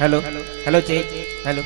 Hello hello check hello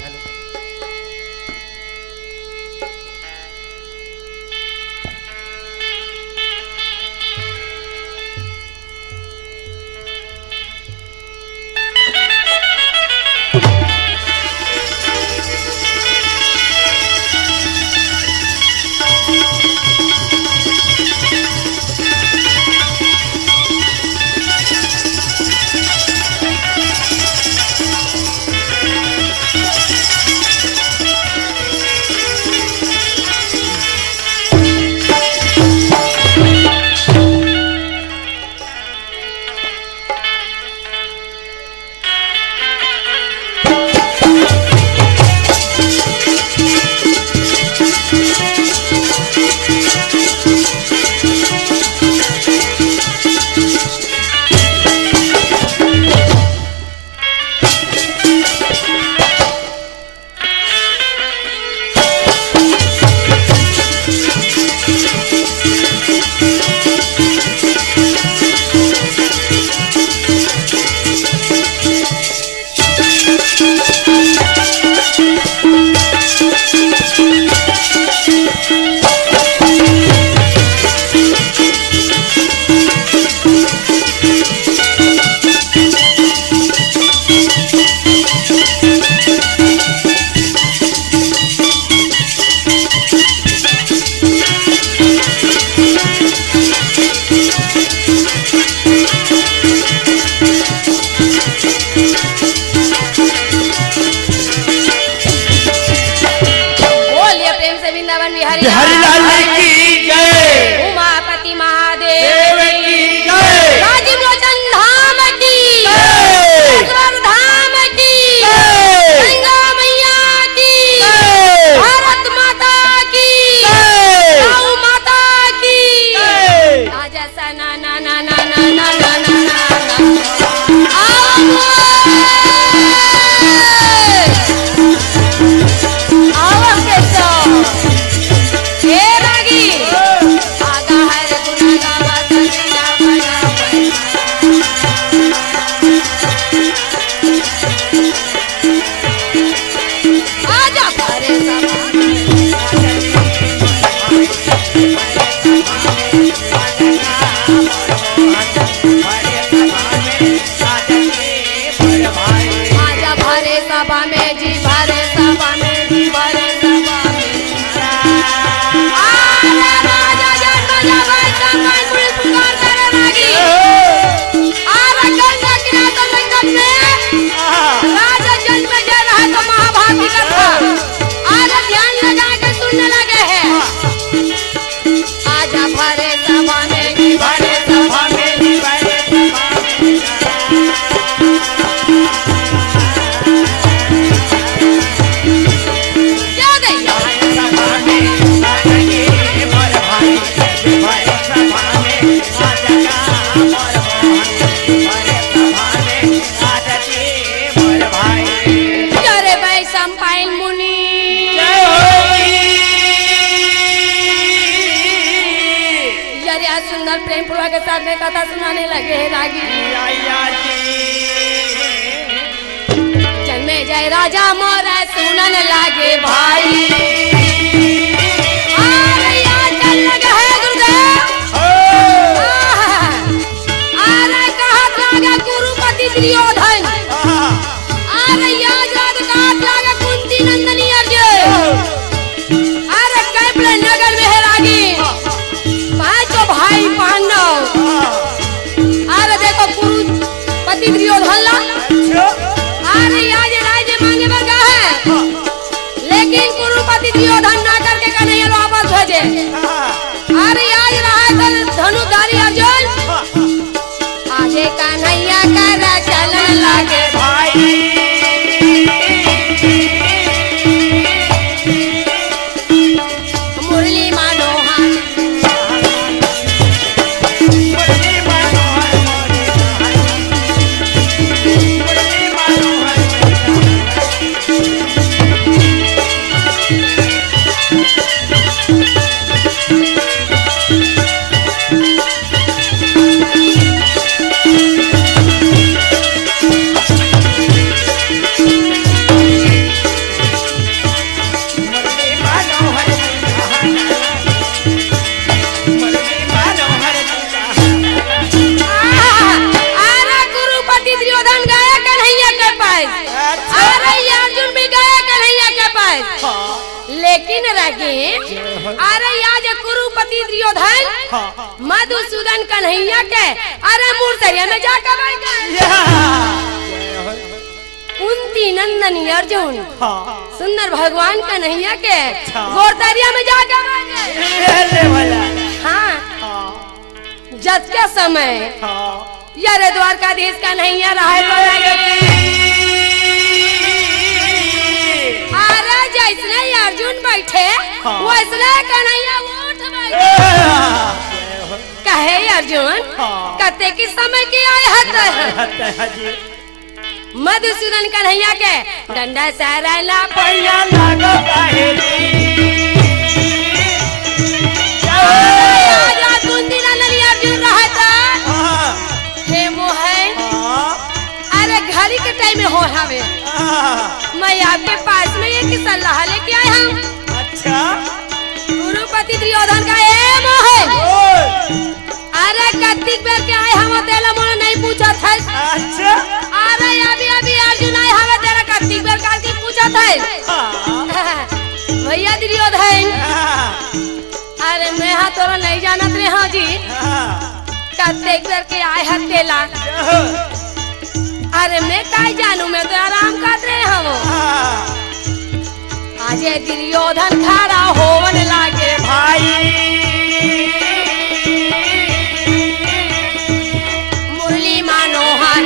Bihari Lal की जय, उमापति महादेव की जय, राजीव लोचन धाम की जय, धाम की जय, गंगा मैया की जय, भारत माता की जय, गौ माता की जय। आजा सा ना ना ना ना ना ना ना ना ना आओ आओ केसो हे रागी आगा हर गुना गावा संगीता बजा आजा भरे आजा भरे सभा में जी भरे सभा में जी भरे सभा में आरे राजा जन बजा बैठा मैं पुलिस पुकार करे रागी आरे गंगा किनारे तो संगम में राजा जन में जय रहा तो महाभारती कथा आजा ध्यान लगा के सुनने लगे हैं आजा भरे सभा में जी भरे सभा में जी भरे सभा में क्या दैया अरे भाई संपाइन मुनि यार आज सुंदर प्रेम पूर्वक के साथ में कथा सुनाने लगे हैं रागी जन्मे जय राजा मोरा सुनन लागे भाई अरे यार चल लगा है गुरुदेव अरे कहत लागे कुरुपति दुर्योधन अरे याद कहात लागे कुंती नंदनी अर्जुन अरे कैपले नगर में है रागी पांचों भाई पांडव अरे देखो कुरुपति दुर्योधन ला अरे आज राज्य मांगे बगा है लेकिन कुरुपति दुर्योधन ना करके कन्हैया वापस भेजे अरे आज रहा है धनुधारी अर्जुन आजे कन्हैया कर चलन लागे मुरली मनोहर लेकिन रगे अरे आज कुरुपति दुर्योधन मधुसूदन कन्हैया के अरे मूर्तरिया में जाकर बैठ गए। कुंती नंदनी अर्जुन सुंदर भगवान कन्हैया के गोरतरिया में जाकर बैठ गए। हाँ जब के समय यारे द्वारकाधीश कन्हैया रहे अरे जैसने अर्जुन बैठे वैसने कन्हैया उठ बैठे। कहे अर्जुन कते की समय की आए हते मधुसूदन कन्हैया के डंडा सहरला पहिया लागो काहे आज कुंती नंदनी अर्जुन रहता हे मोहे अरे घड़ी के टाइम में हो हवे मैं आपके पास में एक सलाह लेके आया हूँ। अच्छा कुरुपति दुर्योधन का एम है अरे कत्तिक बेर के आए हम तेला मोला नहीं पूछा था। अच्छा अरे अभी अर्जुन आए हमें तेरा कत्तिक बेर करके पूछा था भैया दुर्योधन अरे मैं हाँ तोरा नहीं जानत रे हाँ जी कत्तिक बेर के आए हैं तेला अरे मैं काय जानू मैं तो आराम कर रहे हम आज दुर्योधन खड़ा होने लागे भाई मुरली मनोहर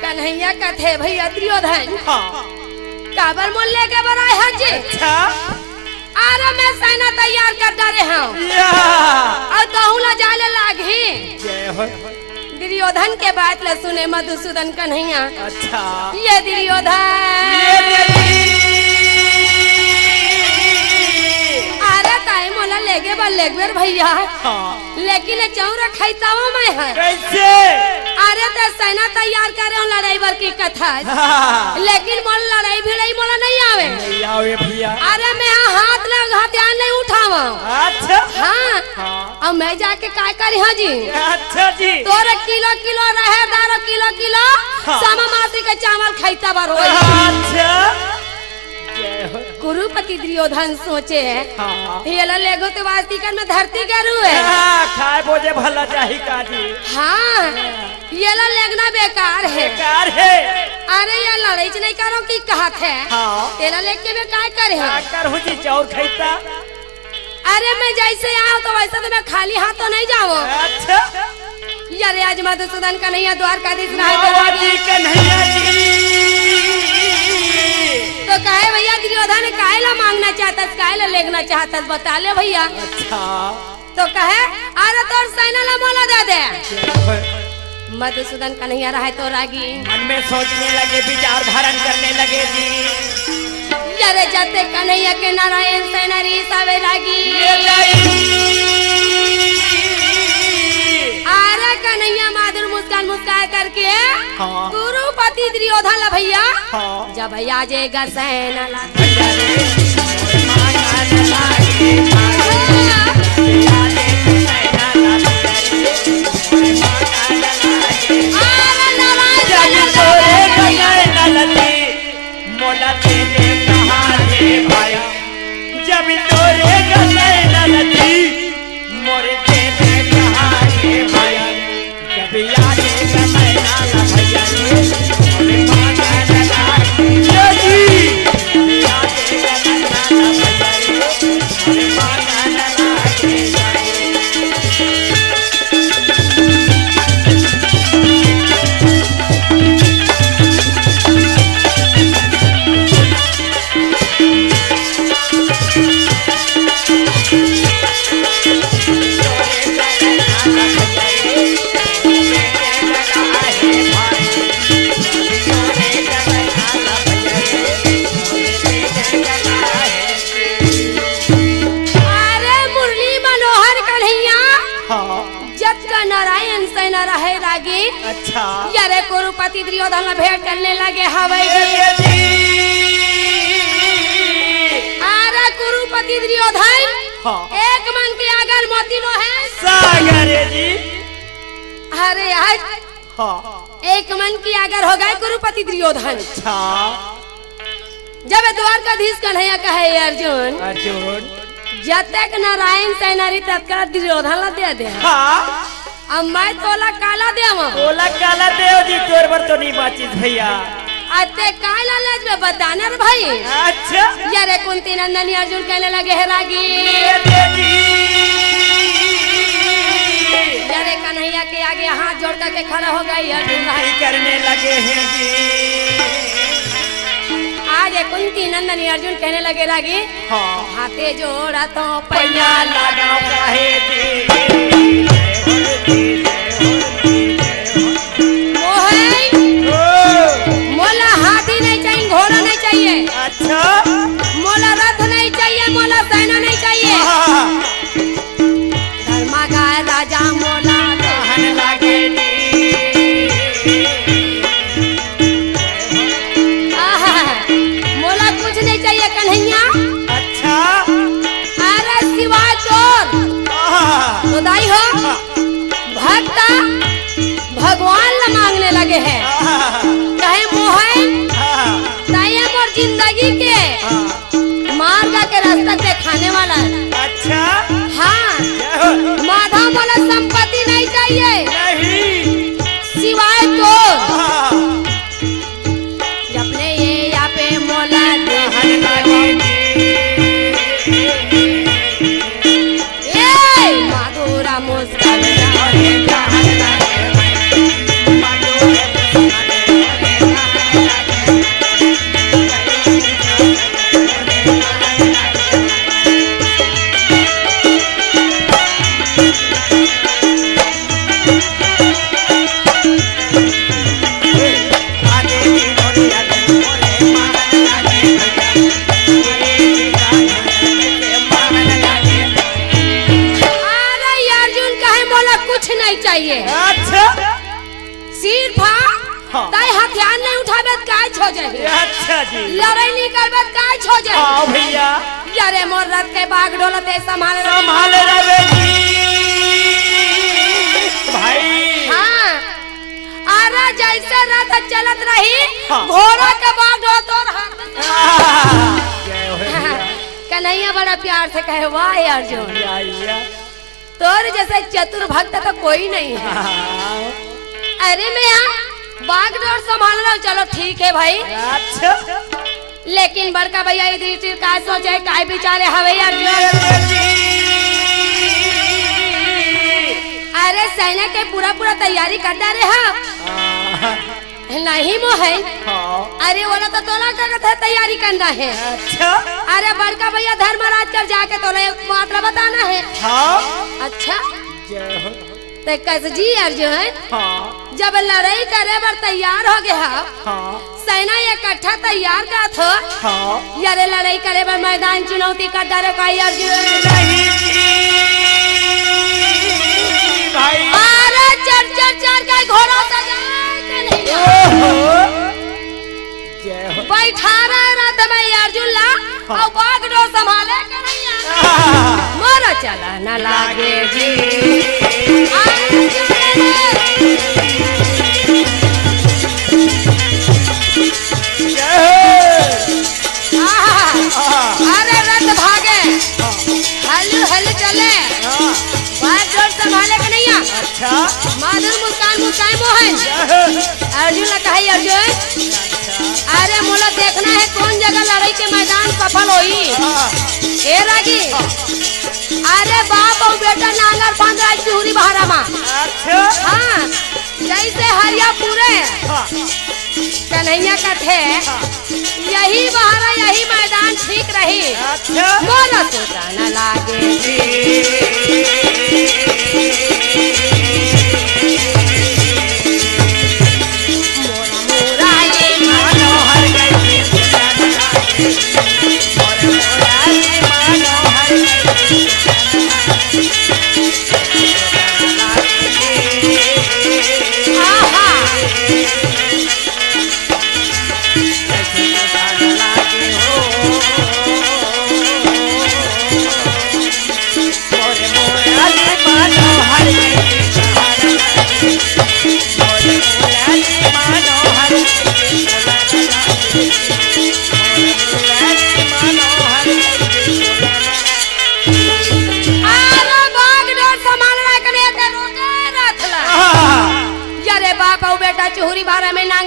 कन्हैया का थे भैया दुर्योधन काबर मोल लेके बराए हैं जी। अच्छा अरे मैं सेना तैयार कर डाले हूँ और कहूँ ला जाले लागी दुर्योधन के बात ले सुने मधुसूदन कन्हैया। अच्छा ये दुर्योधन अरे ताई मोला लेगे बल लेगवेर भैया लेकिन चौरा खैतावा में है कैसे अरे तो सेना तैयार करे हो लड़ाई बर की कथा लेकिन मोल लड़ाई भिड़ाई मोला नहीं आवे नहीं आवे भैया। अरे मैं हाथ लग हथियार नहीं उठावा। अच्छा हाँ अब मैं जाके काय करी हाँ जी। अच्छा जी तोरे किलो किलो रहे 12 किलो किलो सामा मासी के चावल खैता बार हो। अच्छा कुरुपति दुर्योधन सोचे ये लेगो तो वास्तिकन में धरती गरू है खाए बोझे भला जाही काजी। हाँ ये लेगना बेकार है बेकार है। अरे ये लड़ाई नहीं करो की कहा थे तेरा लेग के बेकार करे कर जी चौर खैता। अरे मैं जैसे आऊँ तो वैसे तो मैं खाली हाथ तो नहीं जाऊँ। अच्छा यारे आज मधुसूदन कन्हैया द्वारकाधीश कन्हैया तो कहे भैया दुर्योधन काहे ला मांगना चाहता काहे ला लेगना चाहता बता ले भैया। अच्छा तो कहे अरे तोर सेना ला मोला दे दे। मधुसूदन कन्हैया रहे तो रागी मन में सोचने लगे विचार धारण करने लगे जी। यारे जाते कन्हैया के नारायण सेना री सावे रागी अरे कन्हैया माधुर मुस्कान मुस्कान करके कुरुपति दुर्योधन ला भैया जब भैया जेगा सेना ला जब तोरे गले नलती मोरे देने कहा रे भैया जब याद समय नाला भैया मोरे मांगा नला जी याद समय नाला भैया मोरे मांगा नला अच्छा यारे कुरुपति दुर्योधन ला भेंट करने लगे हवे जी। जी अरे कुरुपति दुर्योधन हाँ। एक मन के अगर मोती नो है सागर जी अरे आज हाँ एक मन की अगर हो गए कुरुपति दुर्योधन। अच्छा जब द्वारकाधीश कन्हैया कहे अर्जुन अर्जुन जब तक नारायण सेनारी तत्काल दुर्योधन ला दे दे हाँ अब मैं तोला काला देव बोला काला देव जी तोर पर तो नहीं बातचीत भैया अते काला लाज में बताना रे भाई। अच्छा यारे कुंती नंदनी अर्जुन कहने लगे है रागी यारे कन्हैया के आगे हाथ जोड़ करके खड़ा हो गई अर्जुन भाई करने लगे हैं जी आज कुंती नंदनी अर्जुन कहने लगे रागी हाँ हाथे जोड़ा तो पैया पैया लगाओ काहे जी मोहन मोला हाथी नहीं चाहिए घोड़ा नहीं चाहिए अच्छा मोला रथ नहीं चाहिए मोला सेना नहीं चाहिए धर्मा का राजा मोला कहन लगे जी आहा, मोला कुछ नहीं चाहिए कन्हैया अच्छा अरे सिवाय चोर तो दाई हो भक्त भगवान ला मांगने लगे हैं कहे मोहन ताये मोर जिंदगी के मार्ग के रास्ता दिखाने वाला है। अच्छा हाँ माधव मोला संपत्ति नहीं चाहिए नहीं सिवाय तो अपने ये यहाँ पे मोला कहन लगे ए माधुरा मुस्कान अरे अर्जुन कहे मोला कुछ नहीं चाहिए अच्छा सिर्फ हाँ। ताई हथियार नहीं उठाबे त काय छो जाए अच्छा जी लड़ाई नहीं करबे त काय छो जाए हाँ भैया यारे मोर रथ के बाग डोलते संभाल संभाल रहे जी भाई हाँ अरे जैसे रथ चलत रही हाँ। घोड़ा के बाग डोल तोर हाथ में जय हो भैया कन्हैया बड़ा प्यार से कहे वाह अर्जुन भैया तोर जैसे चतुर भक्त तो कोई नहीं है। अरे मैं यहाँ बाग डोर संभाल रहा हूँ चलो ठीक है भाई अच्छा लेकिन बड़का भैया इधर काय सोचे काय विचारे हवे अर्जुन अरे सेना के पूरा पूरा तैयारी करता रहे हाँ नहीं मोहन अरे बोला तो तोला का कथा तैयारी करना है अच्छा अरे बड़का भैया धर्मराज कर जाके तोला एक मात्र बताना है हाँ अच्छा जय हो तो कैसे जी अर्जुन हाँ जब लड़ाई करे बर तैयार हो गया हाँ सेना इकट्ठा तैयार का था हाँ यारे लड़ाई करे बर मैदान चुनौती कर डाले का अर्जुन भाई अरे चढ़ चढ़ चढ़ के घोड़ा जय हो बैठा रहे रथ में अर्जुन ला और बाग डोर संभाले कन्हैया मोर चला न लागे जी अरे रथ भागे हलू हलू चले बाग डोर संभाले कन्हैया अच्छा माधुर मुस्कान मुस्कान मोहन अर्जुन ला कहे अर्जुन अरे मोला देखना है कौन जगह लड़ाई के मैदान सफल होई ए रागी अरे बाप और बेटा नांगर बांध रहा चूरी बहारा मा अच्छा हाँ जैसे हरिया पूरे कन्हैया का थे यही बहारा यही मैदान ठीक रही अच्छा मोला सोचा न लागे मोरा मोरा ये मनोहर गई और मोरारी मनोहर आहा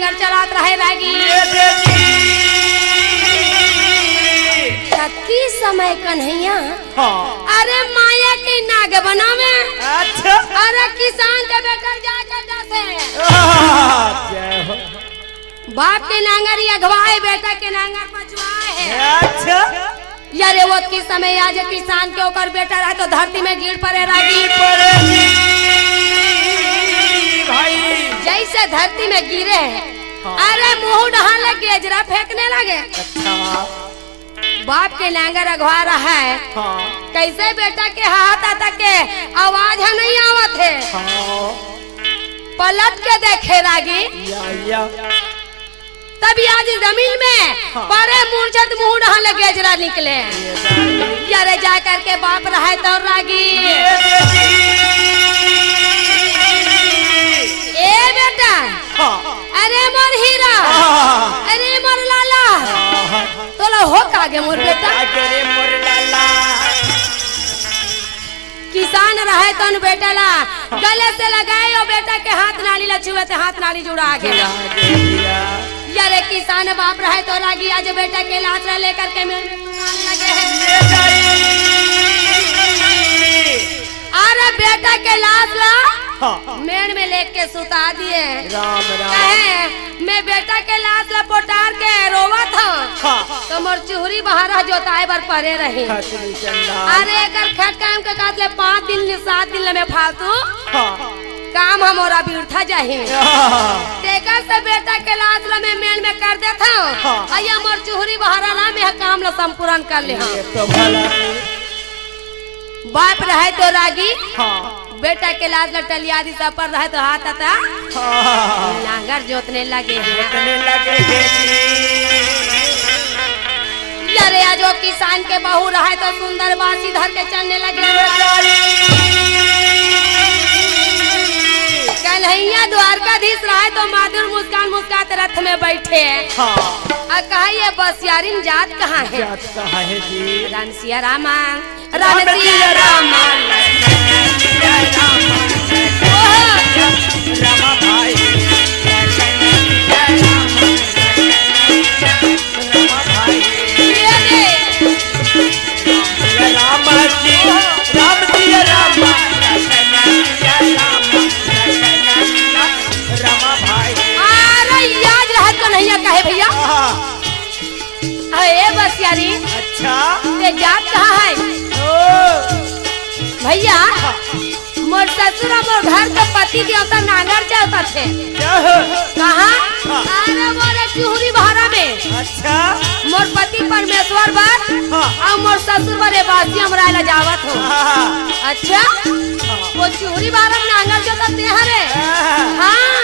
नांगर चलात रहे रागी। कति समय कन्हैया अरे माया की नाग बनावे। अच्छा अरे किसान के बेटा जाकर डसे जय हो। बाप के नांगर ही अगवाए बेटा के नांगर पछुआए है। अच्छा यारे वो की समय आज किसान के ऊपर बेटा रहा तो धरती में गिर पड़े रागी। भाई जैसे धरती में गिरे अरे मुंह ढहाले गेजरा फेंकने लगे। अच्छा बाप के नांगर अगवा रहा है। कैसे बेटा के हाथ आता के आवाज नहीं आवत है। पलट के देखे रागी या तभी आज जमीन में बड़े मूर्छत मुंह ढहाले गेजरा निकले। यारे जा करके बाप रहा तो रागी ए बेटा अरे मोर हीरा अरे मोर लाला तोला हो कागे मोर बेटा। अरे मोर लाला किसान रहे तो बेटा ला गले से लगाए और बेटा के हाथ नाली लछुए थे हाथ नाली जुड़ा गया। यारे किसान बाप रहे तो रागी आज बेटा के लाश लेकर के लगे हैं। अरे बेटा के लाश ला मेड़ में लेके सुता दिए। राम राम कहे मैं बेटा के लाश ला पोटार के रोवा था तो मोर चूहरी बहारा जोताए बर परे रही। अरे एकर खेत काम के काट ले 5 दिन 7 दिन में फालतू काम हमारा भी उठा जाए। तेकर से बेटा के लाश ला में मेल में कर देता आया मोर चूहरी बहारा ला में काम ला संपूर्ण कर ले। बाप रहे तो रागी बेटा के लाश ला टलिया दी सब पर रहे तो हाथ आता नांगर जोतने लगे। यारे आज वो किसान के बहू रहे तो सुंदर बांसी धर के चलने लगे। कन्हैया द्वारकाधीश रहे तो माधुर मुस्कान मुस्काते रथ में बैठे। कहा ये बसियारिन जात कहाँ है? रानसिया रामा रानसिया रामा रामा भाई कहे भैया अरे बसियारी अच्छा ते जात कहाँ है? भैया मोर ससुर मोर घर के पति देवता नांगर चलता थे। कहाँ? अरे मोरे चूहरी बहारा में। अच्छा मोर पति परमेश्वर बर और मोर ससुर बरे बासी हमरा ला जावत हो। अच्छा वो चूहरी बहारा में नांगर चलता थे हरे। हाँ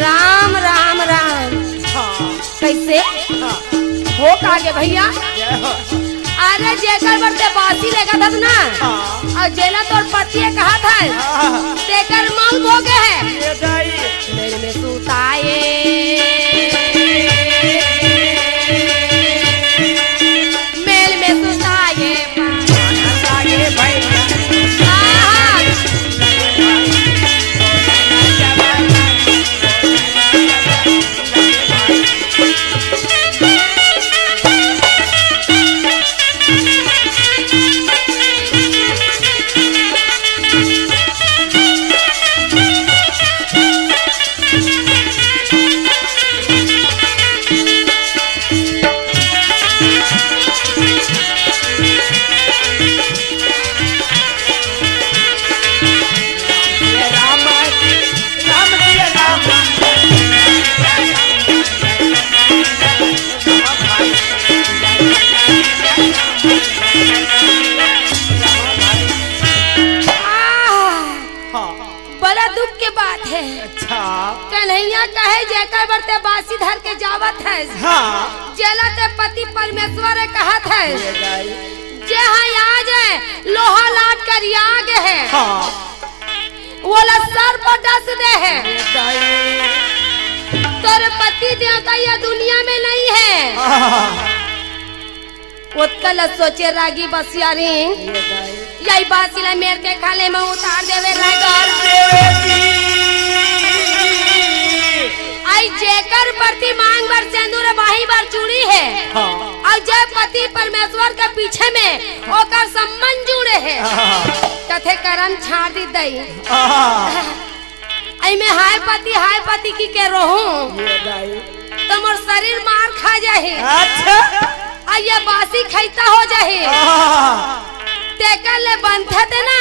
राम राम राम कैसे हो कागे भैया? अरे जेकर बरते बासी लेगा था ना और जेला तोर पति कहा था तेकर मौत हो गए है। मेरे में सुताए मेल में सुताए कन्हैया कहे जेकर बरते बासी धर के जावत है। जेला ते पति परमेश्वर कहत है जे हाँ आज लोहा लाट कर याग है वो सर पर डस दे है। तोर पति देवता ये दुनिया में नहीं है। उत्कल सोचे रागी बसियारी यही बासीला मेर के खाले में उतार देवे लगर। आई जेकर प्रति मांग बर सिंदूर बाही बर चूड़ी है हाँ और जब पति परमेश्वर के पीछे में ओकर संबंध जुड़े है तथे करम छाड़ दी दई आई में हाय पति की के रहूं ये दाई तो मोर शरीर मार खा जाए अच्छा आ ये बासी खैता हो जाए तेकर ले बनथे थे ना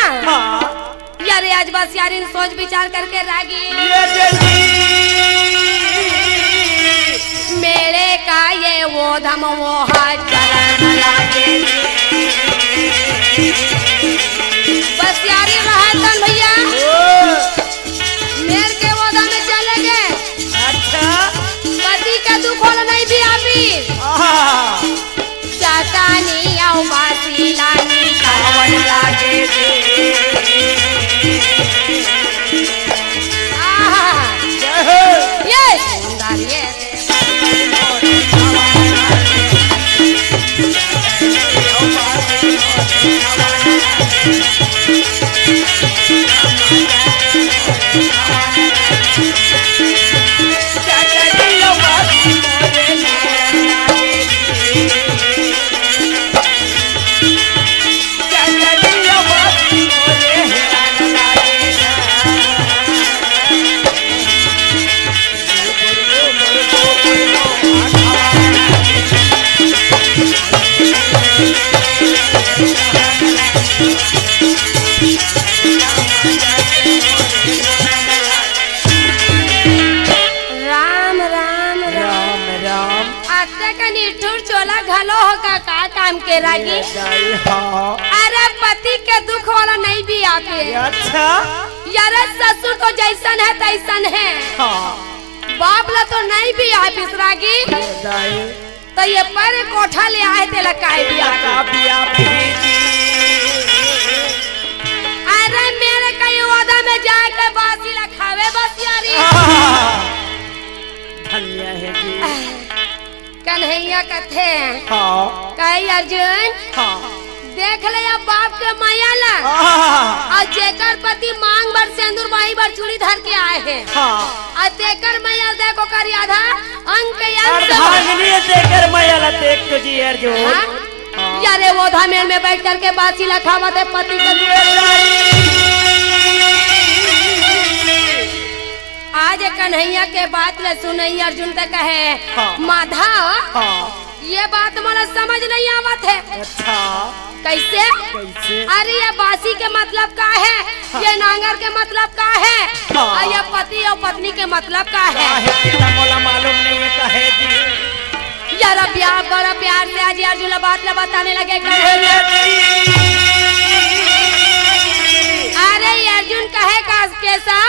यार आज बस यार इन सोच विचार करके रागी मेरे का ये वो धम वो हाथ चलन लागे बस यारी रहतन भैया मेरे के वो धम में चले गए अच्छा पति का दुख होला नहीं भी आपी चाटानी आओ बासी लानी कावन लागे ये सुंदर ये काम के रागी अरे पति के दुख वाला नहीं भी आके अच्छा यार ससुर तो जैसन है तैसन है बाप ला तो नहीं भी आए पिसरागी तो ये पर कोठा ले आए थे लकाए बिया अरे मेरे कई वादा में जाके बासी लखावे बस यारी धन्य है जी कन्हैया कथे कहे अर्जुन देख ले अब बाप के माया ला और जेकर पति मांग बर सिंदूर बाही बर चूड़ी धर के आए हैं और तेकर माया देखो कर आधा अंक देकर माया ला देख तो जी अर्जुन यारे वो धामेल में बैठ करके बासी लखावत है पति के आज कन्हैया के बात ले सुनई अर्जुन ते कहे माधा ये बात मोला समझ नहीं आवत है अच्छा कैसे अरे ये बासी के मतलब का है ये नांगर के मतलब का है और ये पति और पत्नी के मतलब का है मोला मालूम नहीं है कहे जी यार प्यार बड़ा प्यार से आज अर्जुन बात ला बताने लगे अरे अर्जुन कहे का कैसा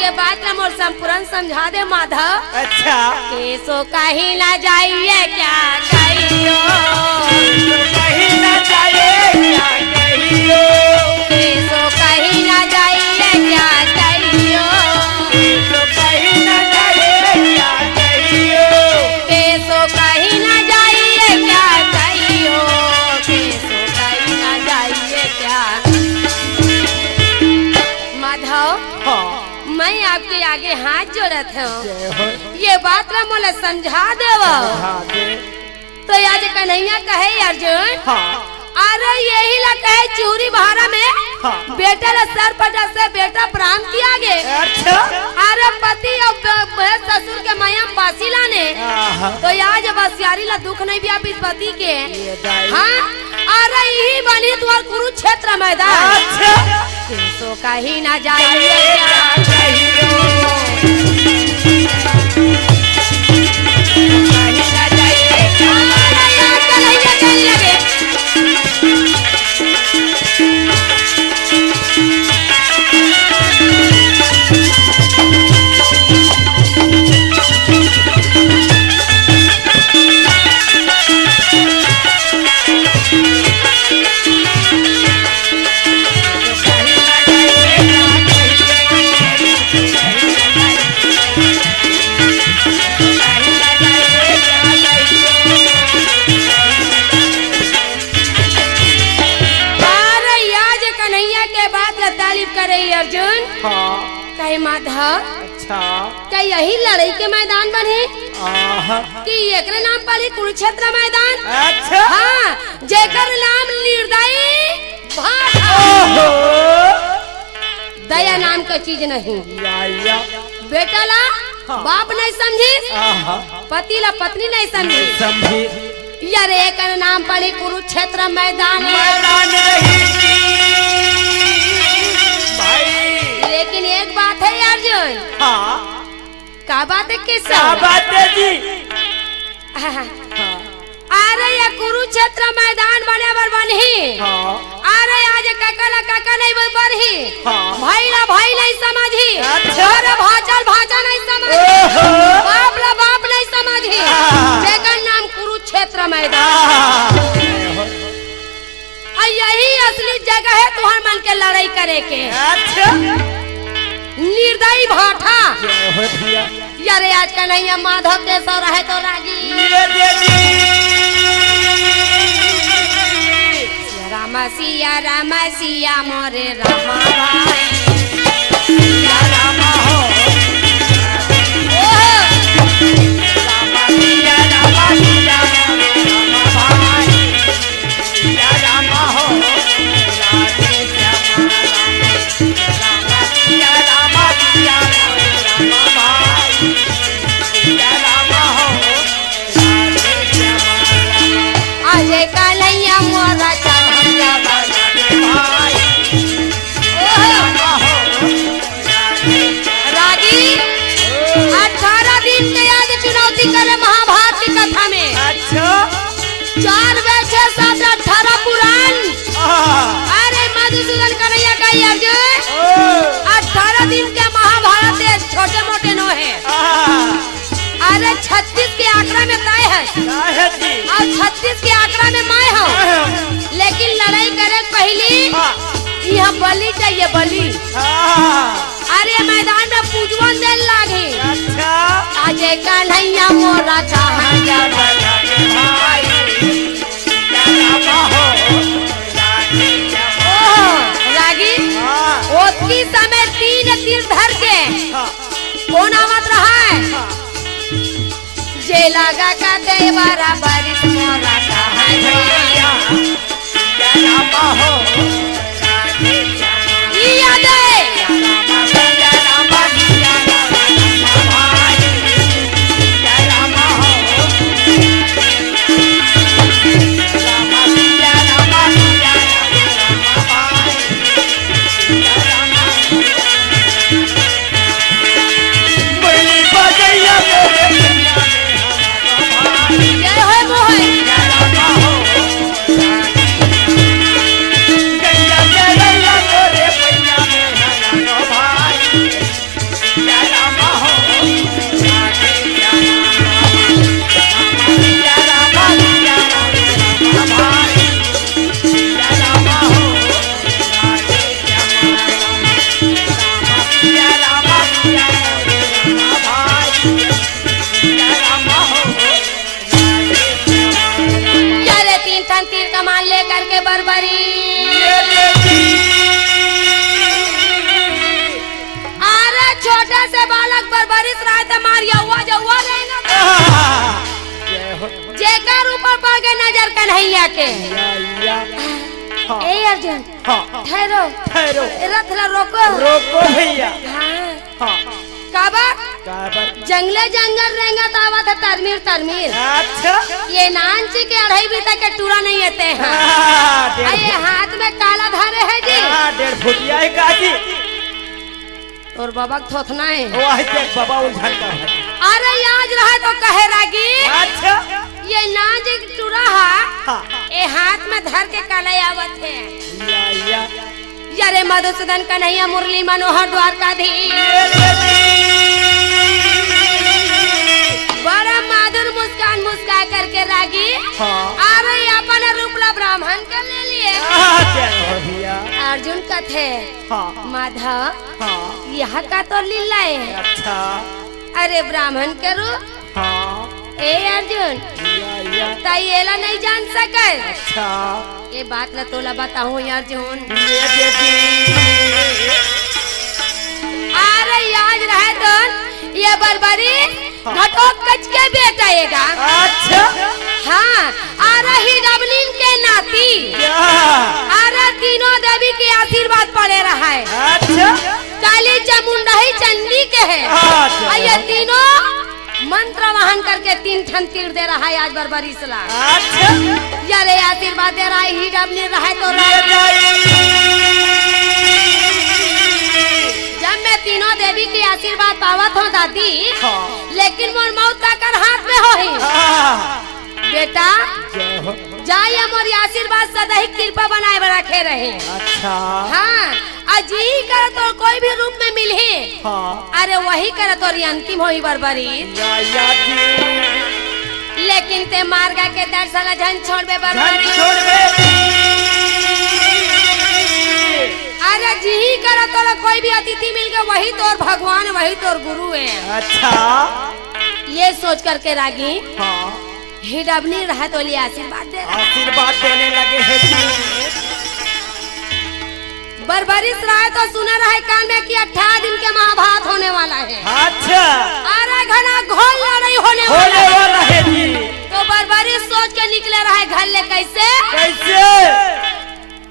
ये बात ना मोर संपूर्ण समझा दे माधव अच्छा केसो कहीं ना जाइए क्या कहियो कहीं ना जाइए क्या कहियो केसो कहीं ना जाइए क्या कहियो तो कहीं ना जाइए क्या कहियो केसो कहीं ना जाइए क्या कहियो केसो कहीं ना जाइए क्या माधव मैं आपके आगे हाथ जोड़त हूँ ये बात ना मोला समझा देव तो आज कन्हैया कहे अर्जुन अरे यही ला कहे चूरी बहारा में बेटा ला सर पटा से बेटा प्राण किया गे अच्छा अरे पति और ससुर के माया बासी लाने तो आज बस यारी ला दुख नहीं भी आप इस पति के हाँ अरे यही बनी तुम्हार कुरुक्षेत्र मैदान तो कहीं ना जाइए क्या कहियो कहीं ना जाइए कन्हैया कहने लगे अर्जुन कहे माधव अच्छा क्या यही लड़ाई के मैदान बने आहा कि एकरे नाम पर ही कुरुक्षेत्र मैदान? अच्छा हाँ, जेकर नाम निर्दयी भाषा। ओहो दया नाम का चीज नहीं। या बेटा ला हाँ। बाप नहीं समझी, आहा पति ला पत्नी नहीं समझी। समझी यार एक नाम पड़े कुरुक्षेत्र मैदान है। मैदान नहीं जी भाई। लेकिन एक बात है अर्जुन। हाँ का बात है? किस्सा क्या बात है जी? अरे ये कुरुक्षेत्र मैदान बने बर बनी। हाँ अरे आज काका काका नहीं बढ़ी, हाँ। भाई नहीं समझी। अच्छा। अरे भाचा नहीं समझी, ओहो। बाप नहीं समझी। हाँ। जेकर नाम कुरुक्षेत्र मैदान। आहा। यही असली जगह है तुहर मन के लड़ाई करे के। अच्छा निर्दयी भाठा। जय हो भैया। यारे आज का नहीं माधव के सौ रहे तो रागी। ये दे दी। राम सिया मोरे रामा भाई। या रामा हो ओहो। रामा सिया रामा सिया रामा भाई। या रामा हो राधे श्यामा रामा सिया रामा सिया रामा भाई। या रामा हो राधे श्यामा आज कन्हैया मोरा चढ़िया भाई। ओहो। रागी 18 दिन के आज चुनौती करे महाभारत की कथा में। अच्छा 4 वैसे 7 18 पुराण। अरे मधुसूदन कन्हैया का ये अर्जुन 18 दिन के महाभारत है, छोटे मोटे नो है। अरे 36 के आंकड़ा में तय है और 36 के आंकड़ा में मैं हूँ। लेकिन लड़ाई करे पहली यहाँ बलि चाहिए, बलि। अरे मैदान में पूजवन देन लागे। अच्छा आज कन्हैया मोरा चाहा रागी ओतकी समय 3 तीर धर के कौन आवत रहा है? जे लगा का देवरा बारिश मोरा चाहा याद है। जय हो मोहन। यारे 3 टन तीर कमान लेकर के बरबरी। अरे छोटे से बालक बरबरित रहा था, मारिया हुआ जहुआ रहेगा। जेकर ऊपर पड़ गए नजर कन्हैया के। ए अर्जुन ठहरो, ठहरो रथ ला रोको। रोको भैया। हाँ। काबा काबर जंगले जंगल रहेंगा तो आवा था तरमीर तरमीर। अच्छा ये नानची के 2.5 बीता के टूरा नहीं आते हैं। ये हाथ में काला धारे है जी। 1.5 फुटिया है काजी। और बाबा थोथना है। वाह देख बाबा उलझन का है। अरे आज रहा तो कहे रागी अच्छा ये नाच एक टूरा है। हाँ। ये हाथ में धर के काला आवत है। या यारे मधुसूदन कन्हैया मुरली मनोहर द्वारकाधीश। बड़ा माधुर मुस्कान मुस्का करके रागी हाँ। अरे अपन रूपला ब्राह्मण कर ले लिए। भैया अर्जुन कथे हाँ माधव हाँ यहाँ का तो लीला है। अच्छा अरे ब्राह्मण के रूप हाँ ए अर्जुन या ताइला नहीं जान सके। अच्छा ये बात न तोला बताऊं अर्जुन। ये देखी अरे याद रहे तो ये बरबरी घटोत्कच के बेटा येगा। अच्छा हाँ, अरे ही डबलिन के नाती। क्या अरे तीनों देवी के आशीर्वाद पड़े रहा है। अच्छा काली चामुंडा ही चंडी के है। अच्छा। और ये तीनों मंत्र वाहन करके 3 ठन तीर दे रहा है आज बरबरी सला। अच्छा यारे आशीर्वाद दे रहा है ही डबलिन रहा है तो ले जाई जब मैं तीनों देवी के आशीर्वाद पावत हूँ दादी, हाँ। लेकिन मोर मौत कर हाथ में हो ही। हाँ। बेटा जय हो। जाइए मोरी आशीर्वाद सदा ही कृपा बनाए रखे रहे। अच्छा हाँ, अजी कर तो कोई भी रूप में मिले। हाँ अरे वही कर तो अंतिम होई बरबरी। या जी लेकिन ते मार्गा के दर्शन झन छोड़बे धन बरबरी। छोड़ दे अरे जी कर तो कोई भी अतिथि मिल गए वही तोर भगवान वही तोर गुरु है। अच्छा ये सोच करके रागी हाँ हिडबनी रहा तो लिए आशीर्वाद दे रहा। आशीर्वाद देने लगे हैं जी बरबरिश रहा तो सुना रहा है कान में कि 18 दिन के महाभारत होने वाला है। अच्छा अरे घना घोल लड़ाई होने होने वाला है जी तो बरबरिश सोच के निकले रहा है घर ले कैसे। कैसे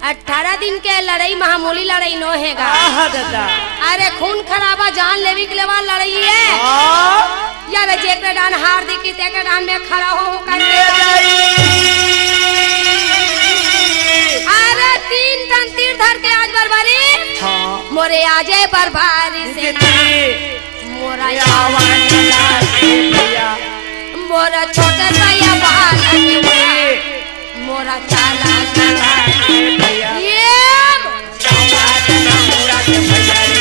18 दिन के लड़ाई मामूली लड़ाई नो हैगा। आहा दादा अरे खून खराबा जान लेवी के लेवा लड़ाई है। हाँ यार जेकर डान हार दी की तेकर डान में खड़ा हो ले करके। जाई अरे 3 टन तीर धर के आज बरबरी हाँ मोरे आजे बरबारी से जी मोरा आवाज लागे भैया मोरा छोटे भैया बाल मोरा चाला चाला भैया ये आवाज ना पूरा के भैया रे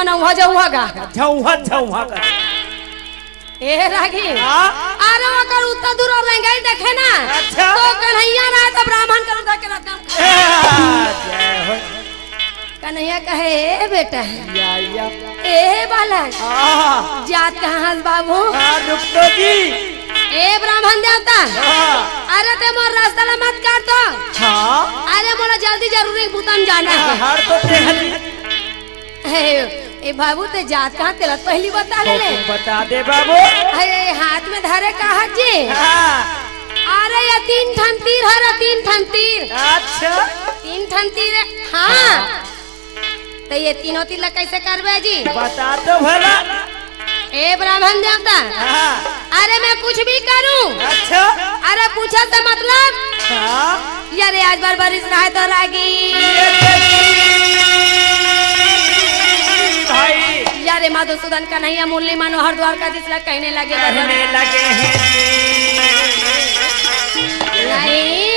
नौहा जाऊगा झौहा झौहा का ए रागी हाँ? अरे ओकर उतना दूर और रहेंगे देखे ना। अच्छा। तो कन्हैया रहा तो ब्राह्मण करो धके रकम जय हो कन्हैया कहे ए बेटा या ए बालक हाँ जात कहाँ हस बाबू रुक तो जी ए ब्राह्मण देवता हाँ अरे ते मोर रास्ता ला मत काट दो। हाँ अरे मोला जल्दी जरूरी भूतन जाना है। हर तो तेहली ए बाबू ते जात कहाँ तेरा पहली बता ले ले। बता दे बाबू अरे हाथ में धरे कहा जी हाँ अरे ये 3 ठन तीर है 3 ठन तीर अच्छा 3 ठन तीर है। हाँ तो ये तीनों तीर ला कैसे करबे जी बता दो भला ए ब्राह्मण देवता हाँ अरे मैं कुछ भी करूं अच्छा अरे पूछा तो मतलब हाँ यारे आज बार बारिश रहा तो रागी भाई यारे मधुसूदन कन्हैया मुरली मनोहर द्वारका दिसला कहने लगे कहने लगे हैं नहीं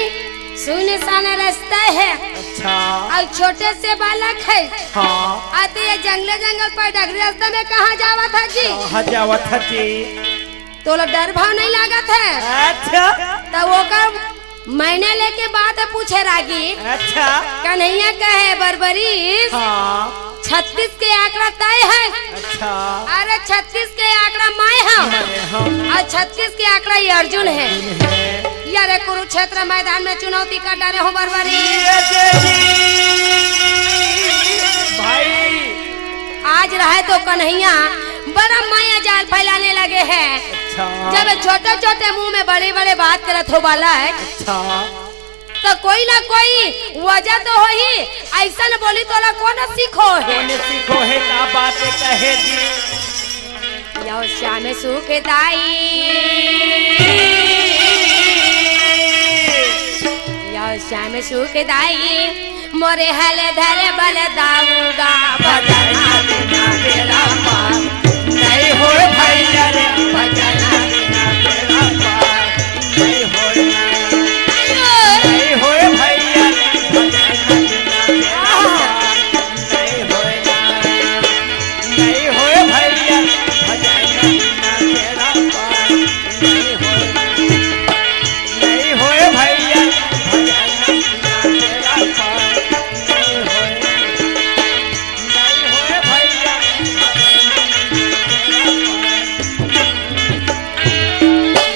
सुनसान रास्ता है अच्छा और छोटे से बालक है। हाँ आते ये जंगल पर डगरी रास्ता में कहाँ जावा था जी हजावत जी तो लोग डर भाव नहीं लागत है। अच्छा तो वो का मैंने लेके बात पूछे रागी अच्छा कन्हैया कहे बरबरी हाँ 36 के आंकड़ा तय है। अच्छा अरे 36 के आंकड़ा मैं हूँ अरे हम और 36 के आंकड़ा ये अर्जुन है। यारे कुरुक्षेत्र मैदान में चुनौती कर डाले हो बरबरी भाई आज रहे तो कन्हैया बड़ा माया जाल फैलाने लगे हैं। अच्छा जब छोटे छोटे मुंह में बड़े बड़े बात करत हो वाला है अच्छा तो कोई ना कोई वजह तो हो ही, ऐसा न बोली तो कौन सीखो है। कौन सीखो है का बात कहे जी। यो श्याम सुखदाई, यो श्याम सुखदाई, मोरे हल धर बल दाऊगा भजना बिना बेड़ा पार नहीं हो भैया रे, भजना बिना बेड़ा पार नहीं हो नहीं हो भैया रे, भजना बिना बेड़ा पार नहीं हो नहीं हो भैया भजना बिना बेड़ा पार नहीं हो नहीं हो भैया भजना बिना बेड़ा पार नहीं हो नहीं हो भैया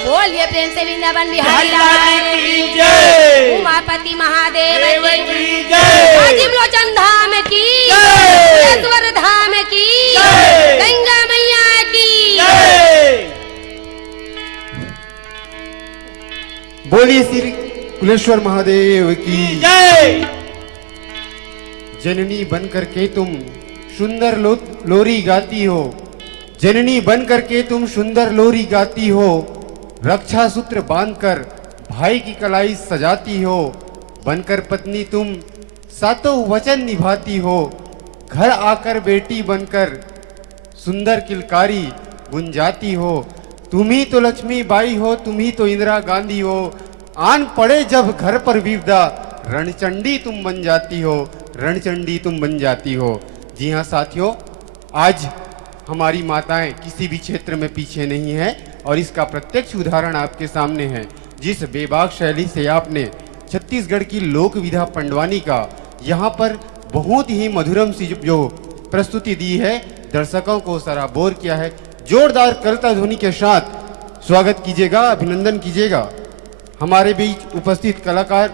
बोलिए प्रेम से वृंदावन बिहारी भगवान लाल की जय। उमापति महादेव देव की की जय। राजीव लोचन धाम की जय। ईश्वर धाम की जय। गंगा मैया की जय। बोलिए श्री कुलेश्वर महादेव की जय। जननी बनकर के तुम सुंदर लोरी गाती हो, जननी बनकर के तुम सुंदर लोरी गाती हो, रक्षा सूत्र बांधकर भाई की कलाई सजाती हो, बनकर पत्नी तुम सातों वचन निभाती हो, घर आकर बेटी बनकर सुंदर किलकारी गुंजाती हो। तुम ही तो लक्ष्मी बाई हो, तुम ही तो इंदिरा गांधी हो, आन पड़े जब घर पर विपदा रणचंडी तुम बन जाती हो, रणचंडी तुम बन जाती हो। जी हाँ साथियों, आज हमारी माताएं किसी भी क्षेत्र में पीछे नहीं है और इसका प्रत्यक्ष उदाहरण आपके सामने है। जिस बेबाक शैली से आपने छत्तीसगढ़ की लोक विधा पंडवानी का यहाँ पर बहुत ही मधुरम सी जो प्रस्तुति दी है, दर्शकों को सराबोर किया है। जोरदार करता ध्वनि के साथ स्वागत कीजिएगा, अभिनंदन कीजिएगा हमारे बीच उपस्थित कलाकार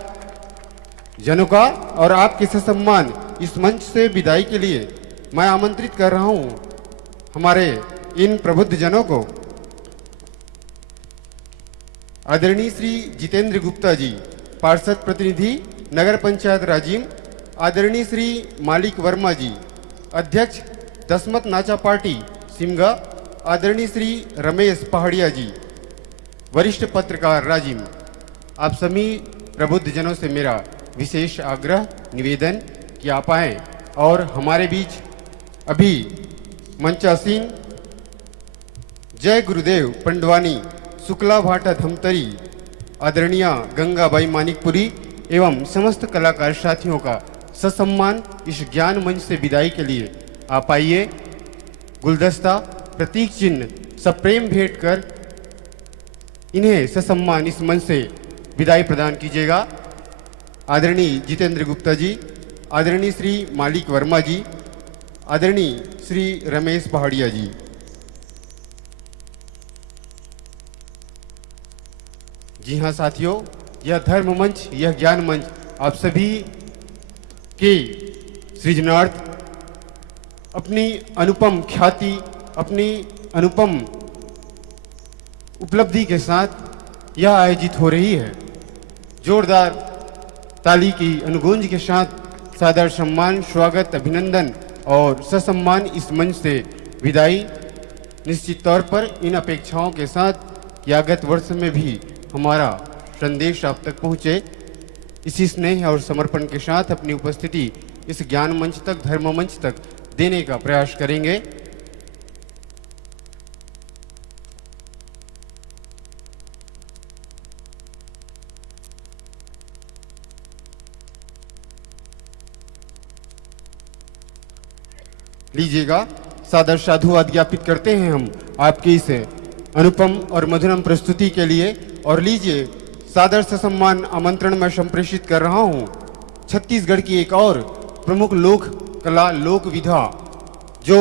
जनों का। और आपके ससम्मान इस मंच से विदाई के लिए मैं आमंत्रित कर रहा हूँ हमारे इन प्रबुद्ध जनों को। आदरणीय श्री जितेंद्र गुप्ता जी, पार्षद प्रतिनिधि नगर पंचायत राजीव, आदरणीय श्री मालिक वर्मा जी, अध्यक्ष दसमत नाचा पार्टी सिमगा, आदरणीय श्री रमेश पहाड़िया जी, वरिष्ठ पत्रकार राजीव। आप सभी प्रबुद्ध जनों से मेरा विशेष आग्रह निवेदन कि आप आएँ और हमारे बीच अभी मंचासीन जय गुरुदेव पंडवानी शुक्ला भाटा धमतरी आदरणीय गंगाबाई मानिकपुरी एवं समस्त कलाकार साथियों का ससम्मान इस ज्ञान मंच से विदाई के लिए आप आइए, गुलदस्ता प्रतीक चिन्ह सप्रेम भेंट कर इन्हें ससम्मान इस मंच से विदाई प्रदान कीजिएगा। आदरणीय जितेंद्र गुप्ता जी, आदरणीय श्री मालिक वर्मा जी, आदरणीय श्री रमेश पहाड़िया जी। जी हाँ साथियों, यह धर्म मंच, यह ज्ञान मंच आप सभी के सृजनार्थ अपनी अनुपम ख्याति, अपनी अनुपम उपलब्धि के साथ यह आयोजित हो रही है। जोरदार ताली की अनुगूंज के साथ सादर सम्मान, स्वागत, अभिनंदन और ससम्मान इस मंच से विदाई। निश्चित तौर पर इन अपेक्षाओं के साथ कि आगत वर्ष में भी हमारा संदेश आप तक पहुँचे, इसी स्नेह और समर्पण के साथ अपनी उपस्थिति इस ज्ञान मंच तक, धर्म मंच तक देने का प्रयास करेंगे। लीजिएगा, सादर साधुवाद ज्ञापित करते हैं हम आपकी इस अनुपम और मधुरम प्रस्तुति के लिए। और लीजिए, सादर से सम्मान आमंत्रण मैं संप्रेषित कर रहा हूं छत्तीसगढ़ की एक और प्रमुख लोक कला, लोक विधा जो